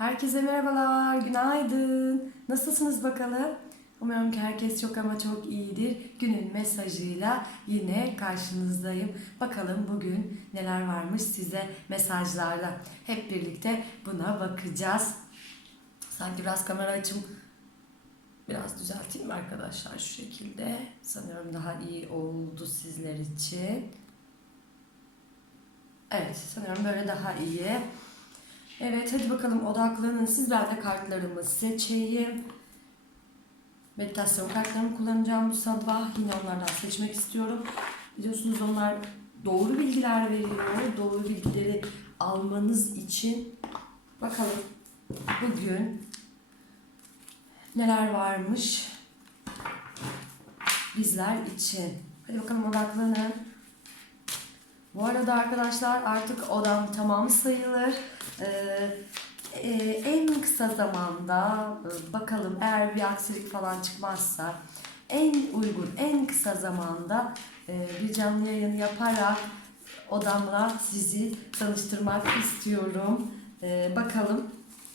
Herkese merhabalar, günaydın. Nasılsınız bakalım? Umarım ki herkes çok ama çok iyidir. Günün mesajıyla yine karşınızdayım. Bakalım bugün neler varmış size mesajlarla. Hep birlikte buna bakacağız. Sanki biraz kamera açım biraz düzelteyim mi arkadaşlar şu şekilde. Sanıyorum daha iyi oldu sizler için. Evet, sanıyorum böyle daha iyi. Evet, hadi bakalım odaklanın. Siz ben de kartlarımı seçeyim. Meditasyon kartlarımı kullanacağım bu sabah. Yine onlardan seçmek istiyorum. Biliyorsunuz onlar doğru bilgiler veriyor. Doğru bilgileri almanız için bakalım bugün neler varmış bizler için. Hadi bakalım odaklanın. Bu arada arkadaşlar artık odam tamam sayılır. Ee, e, en kısa zamanda e, bakalım eğer bir aksilik falan çıkmazsa en uygun, en kısa zamanda e, bir canlı yayın yaparak odamla sizi tanıştırmak istiyorum. E, bakalım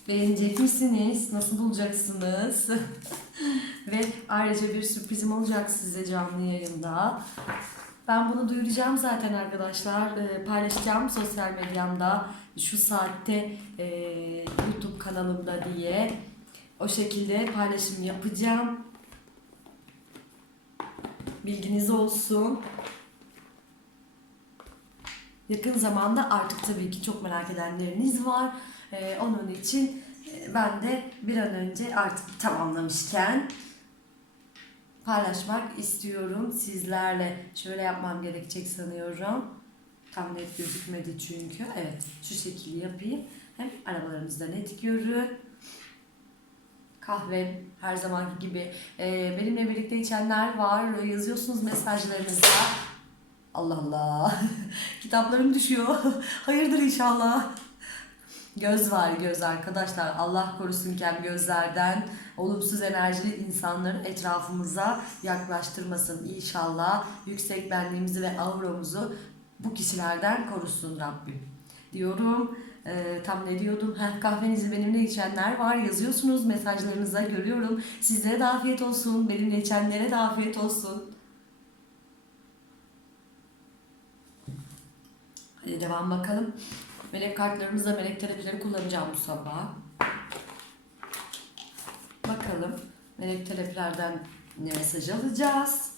beğenecek misiniz? Nasıl bulacaksınız? Ve ayrıca bir sürprizim olacak size canlı yayında. Ben bunu duyuracağım zaten arkadaşlar. Ee, paylaşacağım sosyal medyamda şu saatte e, YouTube kanalımda diye. O şekilde paylaşım yapacağım. Bilginiz olsun. Yakın zamanda artık tabii ki çok merak edenleriniz var. Ee, onun için e, ben de bir an önce artık tamamlamışken paylaşmak istiyorum sizlerle. Şöyle yapmam gerekecek sanıyorum. Tam net gözükmedi çünkü. Evet şu şekilde yapayım. Hem arabalarımızda net görün. Kahve her zamanki gibi. Ee, benimle birlikte içenler var. Yazıyorsunuz mesajlarınızda. Allah Allah. Kitaplarım düşüyor. Hayırdır inşallah. Göz var göz arkadaşlar. Allah korusunken gözlerden olumsuz enerjili insanları etrafımıza yaklaştırmasın inşallah. Yüksek benliğimizi ve auramızı bu kişilerden korusun Rabbim. Diyorum. Ee, tam ne diyordum? Heh, kahvenizi benimle içenler var. Yazıyorsunuz mesajlarınıza görüyorum. Sizlere de afiyet olsun. Benimle içenlere de afiyet olsun. Hadi devam bakalım. Melek kartlarımızda melek terapileri kullanacağım bu sabah. Bakalım melek terapilerden ne mesaj alacağız?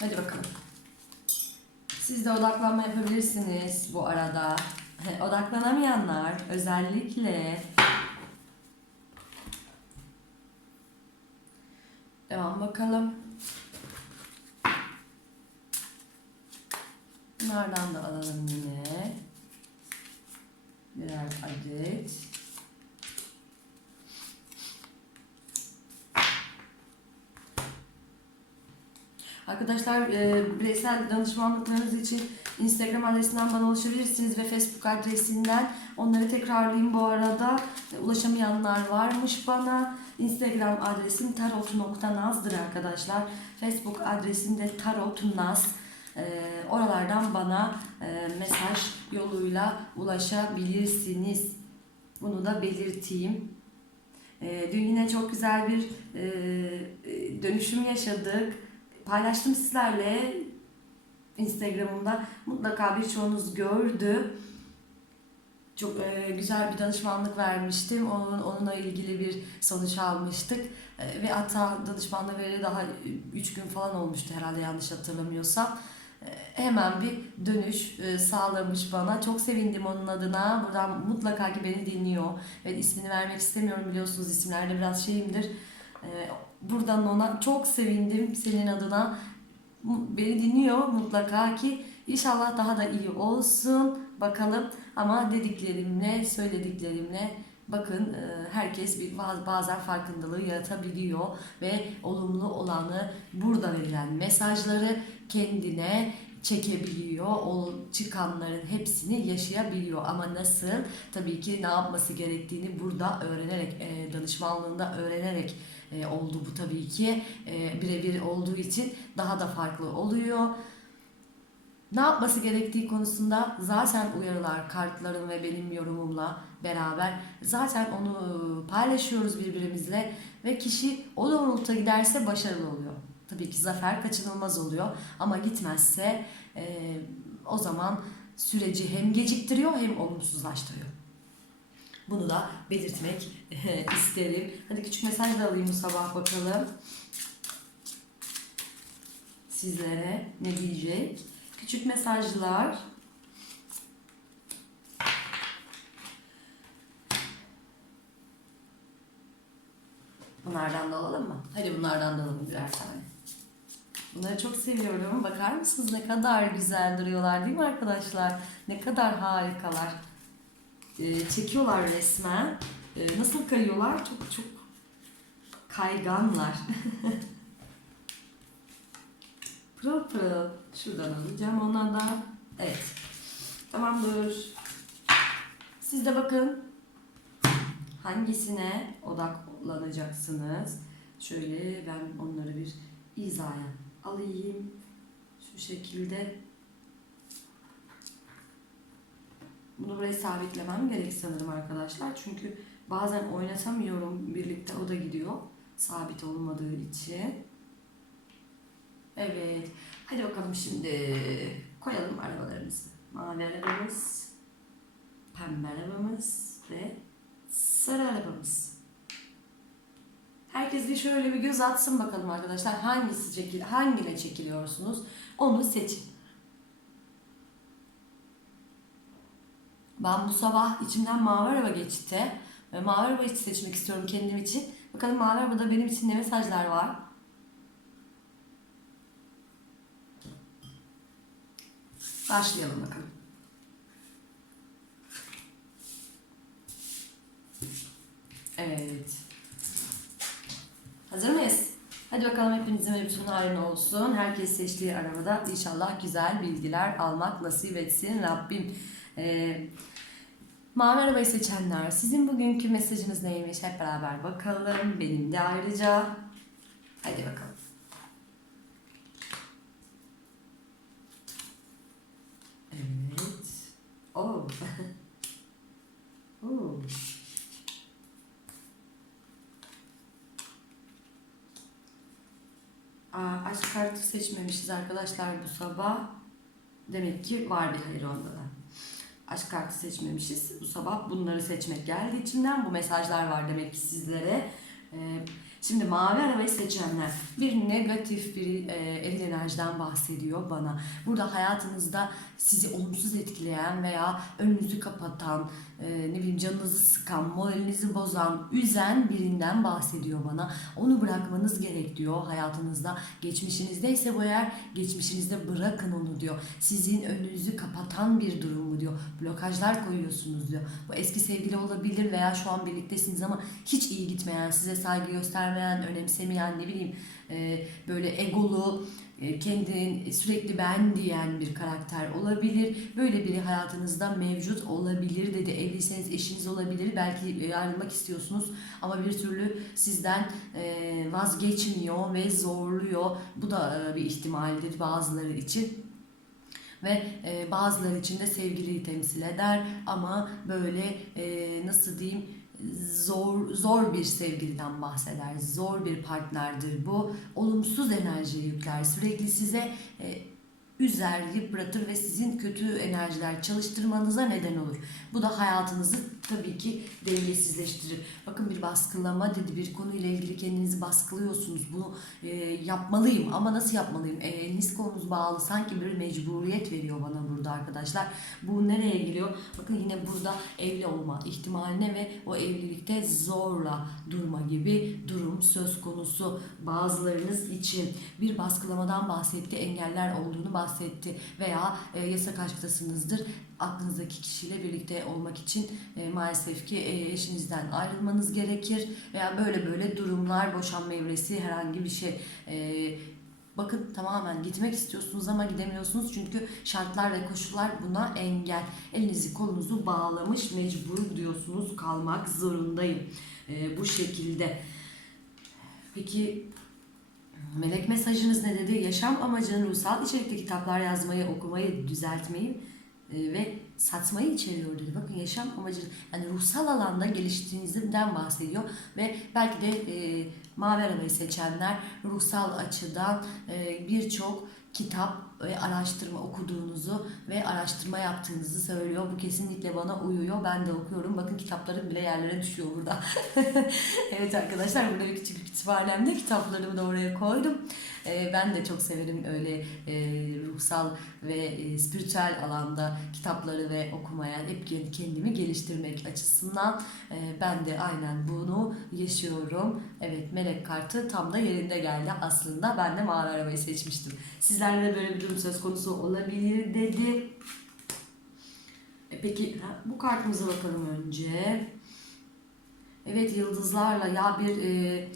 Hadi bakalım. Siz de odaklanma yapabilirsiniz bu arada. Odaklanamayanlar özellikle Devam bakalım. Bunlardan da alalım yine. Birer adet. Arkadaşlar e, bireysel danışmanlıklarınız için Instagram adresinden bana ulaşabilirsiniz ve Facebook adresinden. Onları tekrarlayayım bu arada. E, Ulaşamayanlar varmış bana. Instagram adresim tarot.naz'dır arkadaşlar. Facebook adresim de tarotnaz. E, oralardan bana e, mesaj yoluyla ulaşabilirsiniz. Bunu da belirteyim. E, dün yine çok güzel bir e, e, dönüşüm yaşadık. Paylaştım sizlerle Instagram'ımda. Mutlaka birçoğunuz gördü. Çok güzel bir danışmanlık vermiştim. Onun, onunla ilgili bir sonuç almıştık. Ve hatta danışmanlığı vereli daha 3 gün falan olmuştu herhalde yanlış hatırlamıyorsam. E, hemen bir dönüş e, sağlamış bana. Çok sevindim onun adına. Buradan mutlaka ki beni dinliyor. Evet ismini vermek istemiyorum biliyorsunuz isimlerde biraz şeyimdir. E, buradan ona çok sevindim senin adına. Beni dinliyor mutlaka ki inşallah daha da iyi olsun. Bakalım ama dediklerimle, söylediklerimle bakın e, herkes bir baz- bazen farkındalığı yaratabiliyor ve olumlu olanı burada verilen mesajları kendine çekebiliyor. O çıkanların hepsini yaşayabiliyor. Ama nasıl? Tabii ki ne yapması gerektiğini burada öğrenerek, e, danışmanlığında öğrenerek e, oldu bu tabii ki. Birebir olduğu için daha da farklı oluyor. Ne yapması gerektiği konusunda zaten uyarılar kartlarım ve benim yorumumla beraber zaten onu paylaşıyoruz birbirimizle ve kişi o doğrultuda giderse başarılı oluyor. Tabii ki zafer kaçınılmaz oluyor ama gitmezse e, o zaman süreci hem geciktiriyor hem olumsuzlaştırıyor. Bunu da belirtmek isterim. Hadi küçük mesaj da alayım bu sabah bakalım. Sizlere ne diyecek? Küçük mesajlar. Bunlardan da alalım mı? Hadi bunlardan da alalım birer tane. Bunları çok seviyorum. Bakar mısınız ne kadar güzel duruyorlar değil mi arkadaşlar? Ne kadar harikalar. Ee, çekiyorlar resmen. Ee, nasıl kayıyorlar? Çok çok kayganlar. pırıl pırıl. Şuradan alacağım ondan da. Evet. Tamamdır. Siz de bakın. Hangisine odaklanacaksınız? Şöyle ben onları bir hizaya alayım. Şu şekilde. Bunu buraya sabitlemem gerek sanırım arkadaşlar. Çünkü bazen oynatamıyorum birlikte o da gidiyor. Sabit olmadığı için. Evet. Hadi bakalım şimdi koyalım arabalarımızı. Mavi arabamız, pembe arabamız ve sarı arabamız. Herkes bir şöyle bir göz atsın bakalım arkadaşlar. Hangisi çekil, hangine çekiliyorsunuz? Onu seçin. Ben bu sabah içimden mavi araba geçti. Ve mavi arabayı seçmek istiyorum kendim için. Bakalım mavi arabada benim için ne mesajlar var? Başlayalım bakalım. Evet. Hazır mıyız? Hadi bakalım hepinizin bütün hayrına olsun. Herkes seçtiği arabada inşallah güzel bilgiler almak nasip etsin Rabbim. Ee, mavi arabayı seçenler sizin bugünkü mesajınız neymiş hep beraber bakalım. Benim de ayrıca. Hadi bakalım. Evet. Oh. oh. Aa, aşk kartı seçmemişiz arkadaşlar bu sabah. Demek ki var bir hayır onda da. Aşk kartı seçmemişiz. Bu sabah bunları seçmek geldi içimden. Bu mesajlar var demek ki sizlere. Ee, şimdi mavi arabayı seçenler bir negatif bir e, eril enerjiden bahsediyor bana. Burada hayatınızda sizi olumsuz etkileyen veya önünüzü kapatan, e, ne bileyim canınızı sıkan, moralinizi bozan, üzen birinden bahsediyor bana. Onu bırakmanız gerek diyor hayatınızda. Geçmişinizde ise bu eğer geçmişinizde bırakın onu diyor. Sizin önünüzü kapatan bir durum bu diyor. Blokajlar koyuyorsunuz diyor. Bu eski sevgili olabilir veya şu an birliktesiniz ama hiç iyi gitmeyen, size saygı göstermeyen, önemsemeyen ne bileyim e, böyle egolu, e, kendini sürekli ben diyen bir karakter olabilir. Böyle biri hayatınızda mevcut olabilir dedi. Evliyseniz eşiniz olabilir. Belki ayrılmak istiyorsunuz ama bir türlü sizden e, vazgeçmiyor ve zorluyor. Bu da e, bir ihtimaldir bazıları için ve e, bazıları için de sevgiliyi temsil eder ama böyle e, nasıl diyeyim zor zor bir sevgiliden bahseder. Zor bir partnerdir bu. Olumsuz enerji yükler. Sürekli size e, üzer, yıpratır ve sizin kötü enerjiler çalıştırmanıza neden olur. Bu da hayatınızı tabii ki dengesizleştirir. Bakın bir baskılama dedi bir konuyla ilgili kendinizi baskılıyorsunuz. Bunu e, yapmalıyım ama nasıl yapmalıyım? E, eliniz kolunuz bağlı sanki bir mecburiyet veriyor bana burada arkadaşlar. Bu nereye geliyor? Bakın yine burada evli olma ihtimaline ve o evlilikte zorla durma gibi durum söz konusu bazılarınız için. Bir baskılamadan bahsetti, engeller olduğunu bahsetti veya e, yasak aşktasınızdır aklınızdaki kişiyle birlikte olmak için e, maalesef ki e, eşinizden ayrılmanız gerekir veya böyle böyle durumlar boşanma evresi herhangi bir şey e, Bakın tamamen gitmek istiyorsunuz ama gidemiyorsunuz çünkü şartlar ve koşullar buna engel. Elinizi kolunuzu bağlamış mecbur diyorsunuz kalmak zorundayım. E, bu şekilde. Peki Melek mesajınız ne dedi? Yaşam amacının ruhsal içerikli kitaplar yazmayı, okumayı, düzeltmeyi e, ve satmayı içeriyor dedi. Bakın yaşam amacı yani ruhsal alanda geliştiğinizden bahsediyor ve belki de e, mavi arabayı seçenler ruhsal açıdan e, birçok kitap araştırma okuduğunuzu ve araştırma yaptığınızı söylüyor. Bu kesinlikle bana uyuyor. Ben de okuyorum. Bakın kitaplarım bile yerlere düşüyor burada. evet arkadaşlar burada bir küçük kütüphanemde kitaplarımı da oraya koydum. Ee, ben de çok severim öyle e, ruhsal ve e, spiritüel alanda kitapları ve okumaya hep kendi- kendimi geliştirmek açısından e, ben de aynen bunu yaşıyorum. Evet melek kartı tam da yerinde geldi aslında. Ben de mavi arabayı seçmiştim. Sizlerle de böyle bir durum söz konusu olabilir dedi. Peki bu kartımıza bakalım önce. Evet yıldızlarla ya bir e,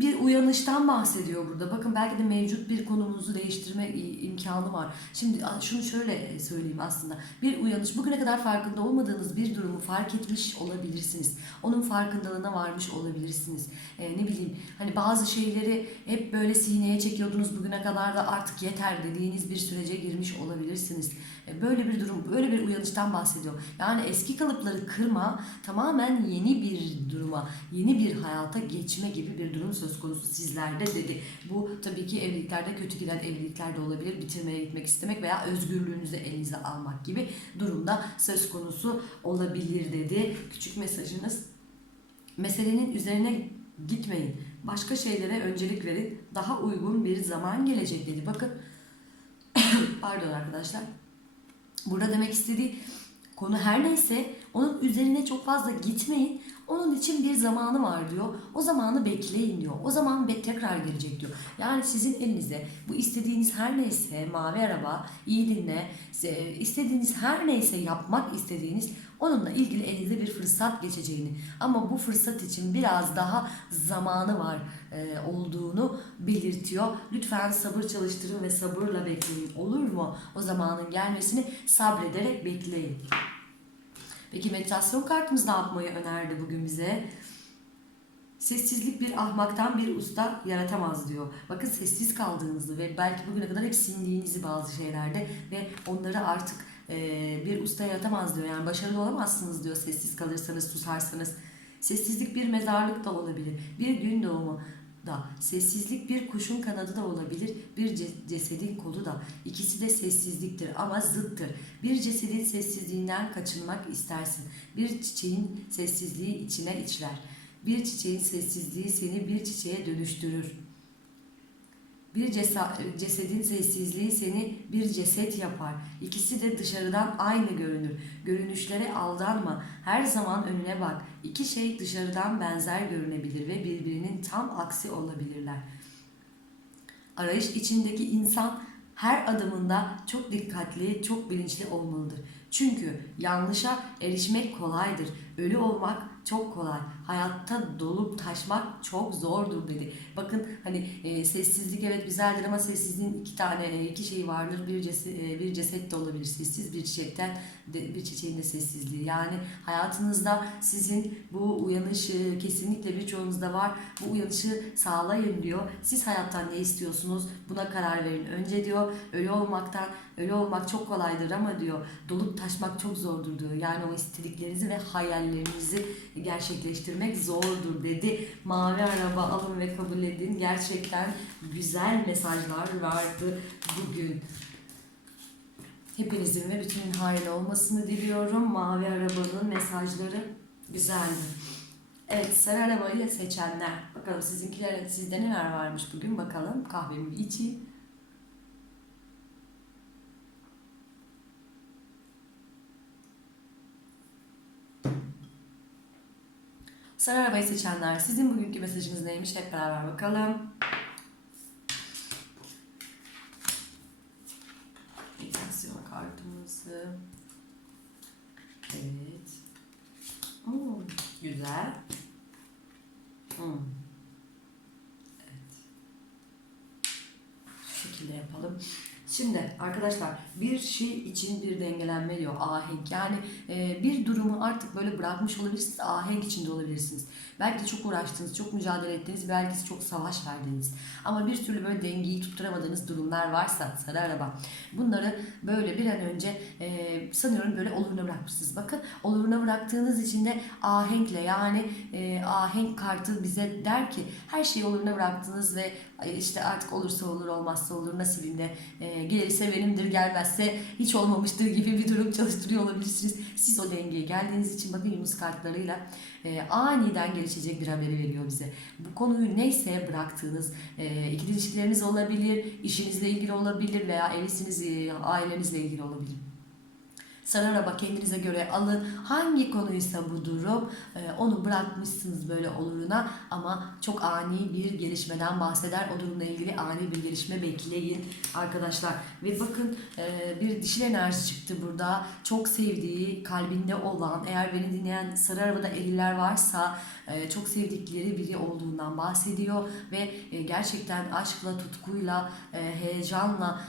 bir uyanıştan bahsediyor burada. Bakın belki de mevcut bir konumunuzu değiştirme imkanı var. Şimdi şunu şöyle söyleyeyim aslında. Bir uyanış, bugüne kadar farkında olmadığınız bir durumu fark etmiş olabilirsiniz. Onun farkındalığına varmış olabilirsiniz. Ee, ne bileyim hani bazı şeyleri hep böyle sineye çekiyordunuz bugüne kadar da artık yeter dediğiniz bir sürece girmiş olabilirsiniz. Ee, böyle bir durum, böyle bir uyanıştan bahsediyor. Yani eski kalıpları kırma, tamamen yeni bir duruma, yeni bir hayata geçme gibi bir durum söz konusu sizlerde dedi. Bu tabii ki evliliklerde kötü giden evlilikler de olabilir. Bitirmeye gitmek istemek veya özgürlüğünüzü elinize almak gibi durumda söz konusu olabilir dedi. Küçük mesajınız. Meselenin üzerine gitmeyin. Başka şeylere öncelik verin. Daha uygun bir zaman gelecek dedi. Bakın pardon arkadaşlar. Burada demek istediği konu her neyse onun üzerine çok fazla gitmeyin. Onun için bir zamanı var diyor. O zamanı bekleyin diyor. O zaman tekrar gelecek diyor. Yani sizin elinizde bu istediğiniz her neyse mavi araba, iyi dinle, istediğiniz her neyse yapmak istediğiniz onunla ilgili elinizde bir fırsat geçeceğini ama bu fırsat için biraz daha zamanı var e, olduğunu belirtiyor. Lütfen sabır çalıştırın ve sabırla bekleyin. Olur mu? O zamanın gelmesini sabrederek bekleyin. Peki meditasyon kartımız ne yapmayı önerdi bugün bize? Sessizlik bir ahmaktan bir usta yaratamaz diyor. Bakın sessiz kaldığınızı ve belki bugüne kadar hep sindiğinizi bazı şeylerde ve onları artık e, bir usta yaratamaz diyor. Yani başarılı olamazsınız diyor sessiz kalırsanız, susarsanız. Sessizlik bir mezarlık da olabilir. Bir gün doğumu da. Sessizlik bir kuşun kanadı da olabilir. Bir ce- cesedin kolu da. İkisi de sessizliktir ama zıttır. Bir cesedin sessizliğinden kaçınmak istersin. Bir çiçeğin sessizliği içine içler. Bir çiçeğin sessizliği seni bir çiçeğe dönüştürür. Bir cesedin sessizliği seni bir ceset yapar. İkisi de dışarıdan aynı görünür. Görünüşlere aldanma. Her zaman önüne bak. İki şey dışarıdan benzer görünebilir ve birbirinin tam aksi olabilirler. Arayış içindeki insan her adımında çok dikkatli, çok bilinçli olmalıdır. Çünkü yanlışa erişmek kolaydır. Ölü olmak çok kolay. Hayatta dolup taşmak çok zordur dedi. Bakın hani e, sessizlik evet güzeldir ama sessizliğin iki tane e, iki şeyi vardır. Bir ceset, bir ceset de olabilir sessiz bir çiçekten de, bir çiçeğin de sessizliği. Yani hayatınızda sizin bu uyanış e, kesinlikle birçoğunuzda var. Bu uyanışı sağlayın diyor. Siz hayattan ne istiyorsunuz? Buna karar verin. Önce diyor ölü olmaktan ölü olmak çok kolaydır ama diyor dolup taşmak çok zordur diyor. Yani o istediklerinizi ve hayallerinizi gerçekleştirmek zordur dedi. Mavi araba alın ve kabul edin. Gerçekten güzel mesajlar vardı bugün. Hepinizin ve bütünün hayırlı olmasını diliyorum. Mavi arabanın mesajları güzeldi. Evet sarı arabayı seçenler. Bakalım sizinkiler, sizde neler varmış bugün bakalım. Kahvemi içeyim. Sarı arabayı seçenler sizin bugünkü mesajınız neymiş hep beraber bakalım. Meditasyon kartımızı. Evet. Hmm, güzel. Hmm. Evet. Şu şekilde yapalım. Şimdi arkadaşlar bir şey için bir dengelenme diyor ahenk. Yani e, bir durumu artık böyle bırakmış olabilirsiniz. Ahenk içinde olabilirsiniz. Belki de çok uğraştınız, çok mücadele ettiniz, belki çok savaş verdiniz. Ama bir türlü böyle dengeyi tutturamadığınız durumlar varsa sarı araba. Bunları böyle bir an önce e, sanıyorum böyle oluruna bırakmışsınız. Bakın oluruna bıraktığınız için de ahenkle yani e, ahenk kartı bize der ki her şeyi oluruna bıraktınız ve e, işte artık olursa olur olmazsa olur nasibinde e, gelirse benimdir gelmezse hiç olmamıştır gibi bir durum çalıştırıyor olabilirsiniz. Siz o dengeye geldiğiniz için bakın Yunus kartlarıyla e, aniden gelişecek bir haberi veriyor bize. Bu konuyu neyse bıraktığınız e, ikili ilişkileriniz olabilir, işinizle ilgili olabilir veya evlisiniz, e, ailenizle ilgili olabilir. Sarı araba kendinize göre alın. Hangi konuysa bu durum e, onu bırakmışsınız böyle oluruna ama çok ani bir gelişmeden bahseder. O durumla ilgili ani bir gelişme bekleyin arkadaşlar. Ve bakın e, bir dişil enerji çıktı burada. Çok sevdiği, kalbinde olan, eğer beni dinleyen sarı arabada eriller varsa e, çok sevdikleri biri olduğundan bahsediyor ve gerçekten aşkla, tutkuyla, heyecanla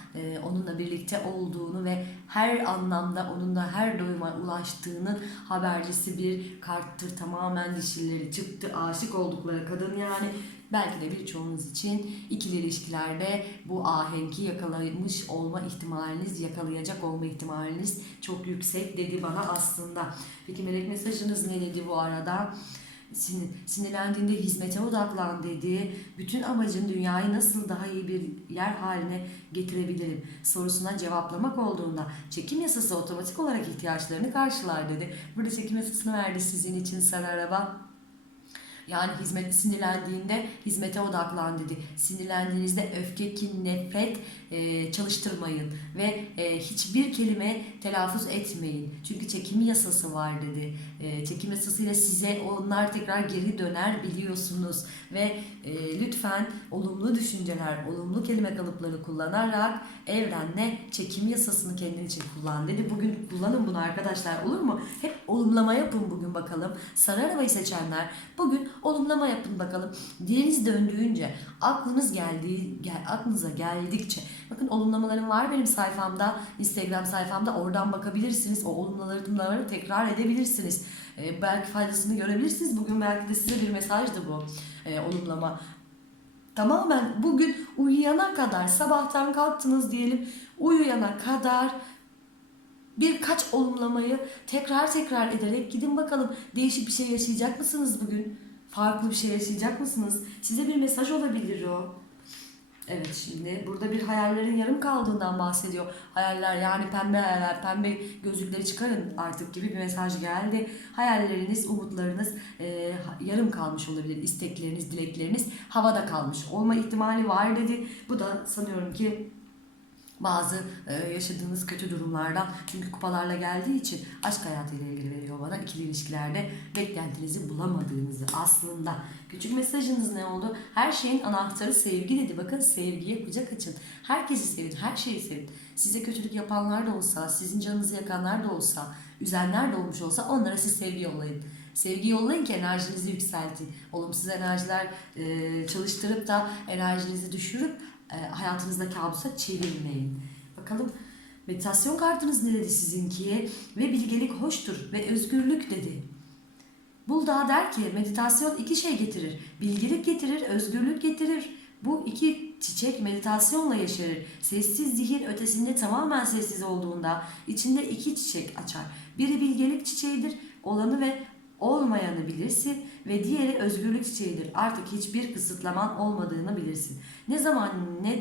onunla birlikte olduğunu ve her anlamda onunla her doyuma ulaştığının habercisi bir karttır. Tamamen dişilleri çıktı. Aşık oldukları kadın yani belki de birçoğunuz için ikili ilişkilerde bu ahenki yakalamış olma ihtimaliniz, yakalayacak olma ihtimaliniz çok yüksek dedi bana aslında. Peki melek mesajınız ne dedi bu arada? Sinir, sinirlendiğinde hizmete odaklan dedi. Bütün amacın dünyayı nasıl daha iyi bir yer haline getirebilirim sorusuna cevaplamak olduğunda çekim yasası otomatik olarak ihtiyaçlarını karşılar dedi. Burada çekim yasasını verdi sizin için sarı araba. Yani hizmet sinirlendiğinde hizmete odaklan dedi. Sinirlendiğinizde öfke, kin, nefret e, çalıştırmayın ve e, hiçbir kelime telaffuz etmeyin. Çünkü çekim yasası var dedi. E, çekim yasasıyla size onlar tekrar geri döner biliyorsunuz ve e, lütfen olumlu düşünceler, olumlu kelime kalıpları kullanarak evrenle çekim yasasını kendin için kullan dedi. Bugün kullanın bunu arkadaşlar olur mu? Hep olumlama yapın bugün bakalım. Sarı arabayı seçenler bugün olumlama yapın bakalım. Diliniz döndüğünce, aklınız geldiği, gel, aklınıza geldikçe. Bakın olumlamalarım var benim sayfamda, Instagram sayfamda. Oradan bakabilirsiniz. O olumlamaları tekrar edebilirsiniz. Ee, belki faydasını görebilirsiniz. Bugün belki de size bir mesajdı bu e, olumlama. Tamamen bugün uyuyana kadar, sabahtan kalktınız diyelim, uyuyana kadar birkaç olumlamayı tekrar tekrar ederek gidin bakalım değişik bir şey yaşayacak mısınız bugün? Farklı bir şey yaşayacak mısınız? Size bir mesaj olabilir o. Evet şimdi burada bir hayallerin yarım kaldığından bahsediyor. Hayaller yani pembe hayaller, pembe gözlükleri çıkarın artık gibi bir mesaj geldi. Hayalleriniz, umutlarınız e, yarım kalmış olabilir. İstekleriniz, dilekleriniz havada kalmış olma ihtimali var dedi. Bu da sanıyorum ki bazı e, yaşadığınız kötü durumlardan. Çünkü kupalarla geldiği için aşk hayatıyla ilgili veriyor bana. İkili ilişkilerde beklentinizi bulamadığınızı aslında. Küçük mesajınız ne oldu? Her şeyin anahtarı sevgi dedi. Bakın sevgiye kucak açın. Herkesi sevin her şeyi sevin. Size kötülük yapanlar da olsa sizin canınızı yakanlar da olsa üzenler de olmuş olsa onlara siz sevgi yollayın. Sevgi yollayın ki enerjinizi yükseltin. Olumsuz enerjiler e, çalıştırıp da enerjinizi düşürüp e, hayatınızda kabusa çevirmeyin. Bakalım meditasyon kartınız ne dedi sizinki? Ve bilgelik hoştur ve özgürlük dedi. Bulda der ki meditasyon iki şey getirir. Bilgelik getirir, özgürlük getirir. Bu iki çiçek meditasyonla yeşerir. Sessiz zihin ötesinde tamamen sessiz olduğunda içinde iki çiçek açar. Biri bilgelik çiçeğidir, olanı ve olmayanı bilirsin ve diğeri özgürlük çiçeğidir. Artık hiçbir kısıtlaman olmadığını bilirsin. Ne zaman ne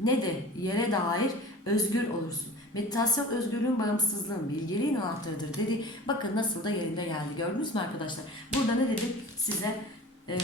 ne de yere dair özgür olursun. Meditasyon özgürlüğün, bağımsızlığın, bilgeliğin anahtarıdır dedi. Bakın nasıl da yerinde geldi. Gördünüz mü arkadaşlar? Burada ne dedim size? Ee,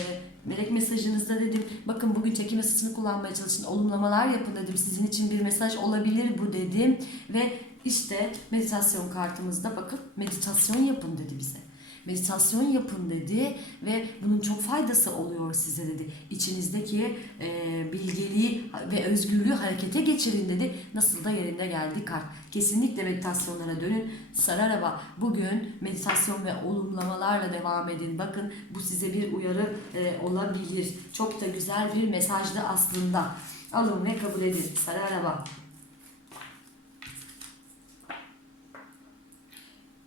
melek mesajınızda dedim. Bakın bugün çekim yasasını kullanmaya çalışın. Olumlamalar yapın dedim. Sizin için bir mesaj olabilir bu dedim. Ve işte meditasyon kartımızda bakın meditasyon yapın dedi bize meditasyon yapın dedi ve bunun çok faydası oluyor size dedi. İçinizdeki e, bilgeliği ve özgürlüğü harekete geçirin dedi. Nasıl da yerinde geldi kart. Kesinlikle meditasyonlara dönün. Sarı araba bugün meditasyon ve olumlamalarla devam edin. Bakın bu size bir uyarı e, olabilir. Çok da güzel bir mesajdı aslında. Alın ve kabul edin. Sarı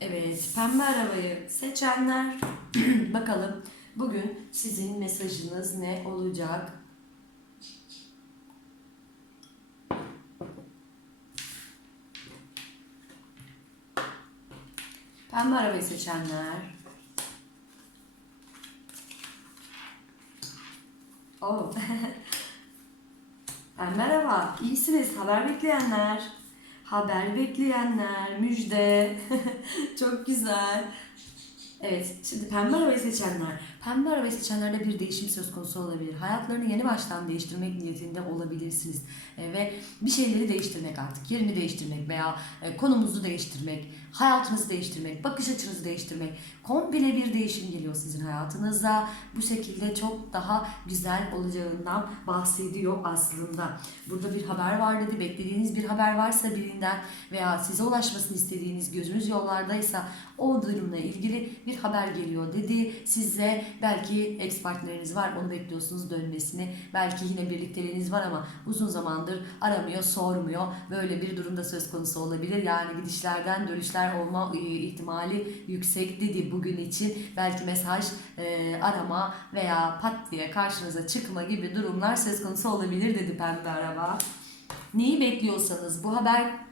Evet, pembe arabayı seçenler bakalım bugün sizin mesajınız ne olacak? Pembe arabayı seçenler. Oh. Pembe araba, iyisiniz. Haber bekleyenler. Haber bekleyenler, müjde. Çok güzel. Evet, şimdi pembe arabayı seçenler. Pembe arabayı seçenlerde bir değişim söz konusu olabilir. Hayatlarını yeni baştan değiştirmek niyetinde olabilirsiniz. E, ve bir şeyleri değiştirmek artık, yerini değiştirmek veya e, değiştirmek, hayatınızı değiştirmek, bakış açınızı değiştirmek. Komple bir değişim geliyor sizin hayatınıza. Bu şekilde çok daha güzel olacağından bahsediyor aslında. Burada bir haber var dedi. Beklediğiniz bir haber varsa birinden veya size ulaşmasını istediğiniz gözünüz yollardaysa o durumla ilgili bir haber geliyor dedi. Size belki ex partneriniz var onu bekliyorsunuz dönmesini. Belki yine birlikteliğiniz var ama uzun zamandır aramıyor, sormuyor. Böyle bir durumda söz konusu olabilir. Yani gidişlerden dönüşler olma e, ihtimali yüksek dedi bugün için. Belki mesaj, e, arama veya pat diye karşınıza çıkma gibi durumlar söz konusu olabilir dedi pembe araba. Neyi bekliyorsanız bu haber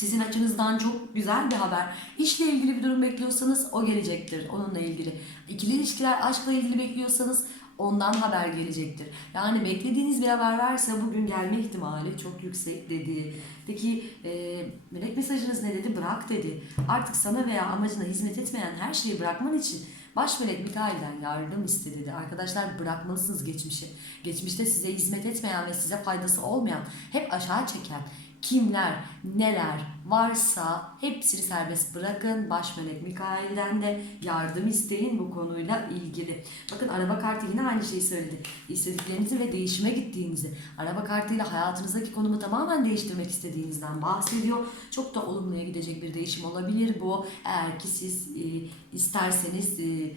sizin açınızdan çok güzel bir haber. İşle ilgili bir durum bekliyorsanız o gelecektir onunla ilgili. İkili ilişkiler, aşkla ilgili bekliyorsanız ondan haber gelecektir. Yani beklediğiniz bir haber varsa bugün gelme ihtimali çok yüksek dedi. Peki e, melek mesajınız ne dedi? Bırak dedi. Artık sana veya amacına hizmet etmeyen her şeyi bırakman için Baş melek Mikail'den yardım iste dedi. Arkadaşlar bırakmalısınız geçmişi. Geçmişte size hizmet etmeyen ve size faydası olmayan, hep aşağı çeken, kimler, neler varsa hepsini serbest bırakın. Baş melek Mikail'den de yardım isteyin bu konuyla ilgili. Bakın araba kartı yine aynı şeyi söyledi. İstediklerinizi ve değişime gittiğinizi, araba kartıyla hayatınızdaki konumu tamamen değiştirmek istediğinizden bahsediyor. Çok da olumluya gidecek bir değişim olabilir bu. Eğer ki siz e, isterseniz e,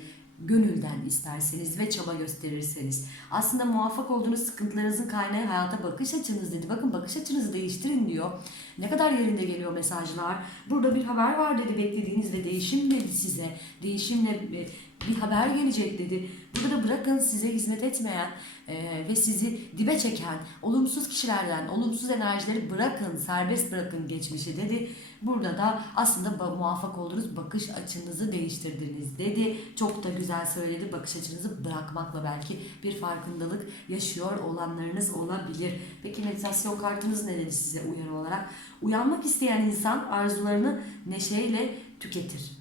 gönülden isterseniz ve çaba gösterirseniz. Aslında muvaffak olduğunuz sıkıntılarınızın kaynağı hayata bakış açınız dedi. Bakın bakış açınızı değiştirin diyor. Ne kadar yerinde geliyor mesajlar. Burada bir haber var dedi beklediğiniz ve değişim dedi size. Değişimle e, bir haber gelecek dedi. Burada da bırakın size hizmet etmeyen e, ve sizi dibe çeken olumsuz kişilerden olumsuz enerjileri bırakın, serbest bırakın geçmişi dedi. Burada da aslında muvaffak olduğunuz bakış açınızı değiştirdiniz dedi. Çok da güzel söyledi. Bakış açınızı bırakmakla belki bir farkındalık yaşıyor olanlarınız olabilir. Peki meditasyon kartınız ne dedi size uyarı olarak? Uyanmak isteyen insan arzularını neşeyle tüketir.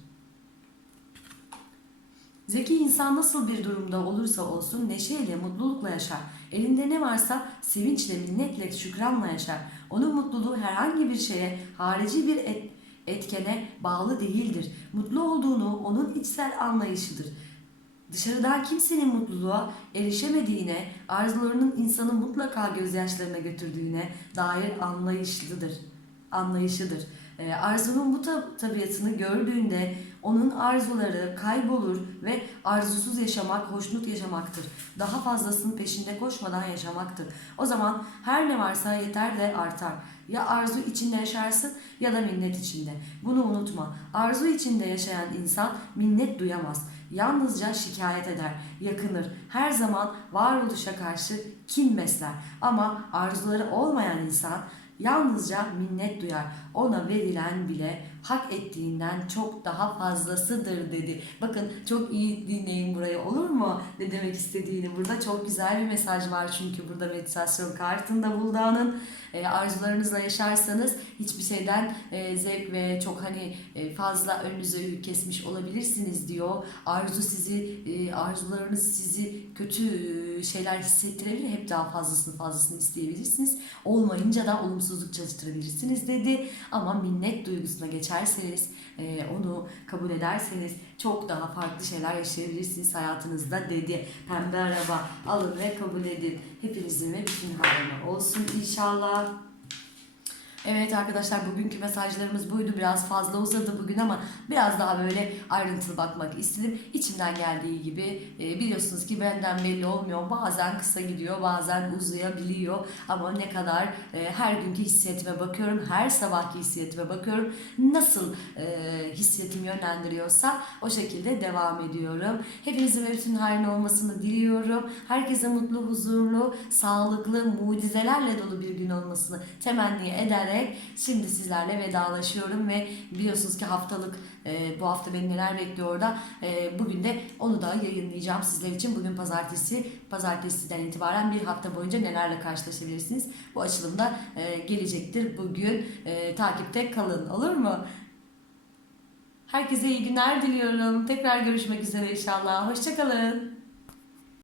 Zeki insan nasıl bir durumda olursa olsun neşeyle, mutlulukla yaşar. Elinde ne varsa sevinçle, minnetle, şükranla yaşar. Onun mutluluğu herhangi bir şeye, harici bir et, etkene bağlı değildir. Mutlu olduğunu onun içsel anlayışıdır. Dışarıdan kimsenin mutluluğa erişemediğine, arzularının insanı mutlaka gözyaşlarına götürdüğüne dair anlayışlıdır. Anlayışıdır. Ee, arzunun bu tab- tabiatını gördüğünde onun arzuları kaybolur ve arzusuz yaşamak hoşnut yaşamaktır. Daha fazlasının peşinde koşmadan yaşamaktır. O zaman her ne varsa yeter de artar. Ya arzu içinde yaşarsın ya da minnet içinde. Bunu unutma. Arzu içinde yaşayan insan minnet duyamaz. Yalnızca şikayet eder, yakınır. Her zaman varoluşa karşı kin besler. Ama arzuları olmayan insan yalnızca minnet duyar. Ona verilen bile hak ettiğinden çok daha fazlasıdır dedi. Bakın çok iyi dinleyin burayı olur mu? Ne demek istediğini burada çok güzel bir mesaj var çünkü burada meditasyon kartında Bulda'nın e, arzularınızla yaşarsanız hiçbir şeyden e, zevk ve çok hani e, fazla önünüze kesmiş olabilirsiniz diyor. Arzu sizi, e, arzularınız sizi kötü e, şeyler hissettirebilir. Hep daha fazlasını fazlasını isteyebilirsiniz. Olmayınca da olumsuzluk çalıştırabilirsiniz dedi. Ama minnet duygusuna geçerseniz, e, onu kabul ederseniz çok daha farklı şeyler yaşayabilirsiniz hayatınızda dedi. Pembe araba alın ve kabul edin. Hepinizin ve bütün hayrına olsun inşallah. Evet arkadaşlar bugünkü mesajlarımız buydu. Biraz fazla uzadı bugün ama biraz daha böyle ayrıntılı bakmak istedim. İçimden geldiği gibi e, biliyorsunuz ki benden belli olmuyor. Bazen kısa gidiyor, bazen uzayabiliyor. Ama ne kadar e, her günkü hissiyetime bakıyorum, her sabahki hissiyetime bakıyorum. Nasıl e, hissiyetim yönlendiriyorsa o şekilde devam ediyorum. Hepinizin ve bütün hayrın olmasını diliyorum. Herkese mutlu, huzurlu, sağlıklı, mucizelerle dolu bir gün olmasını temenni ederek şimdi sizlerle vedalaşıyorum ve biliyorsunuz ki haftalık e, bu hafta beni neler bekliyor da e, bugün de onu da yayınlayacağım sizler için. Bugün pazartesi, pazartesiden itibaren bir hafta boyunca nelerle karşılaşabilirsiniz. Bu açılımda e, gelecektir bugün. E, takipte kalın olur mu? Herkese iyi günler diliyorum. Tekrar görüşmek üzere inşallah. Hoşçakalın.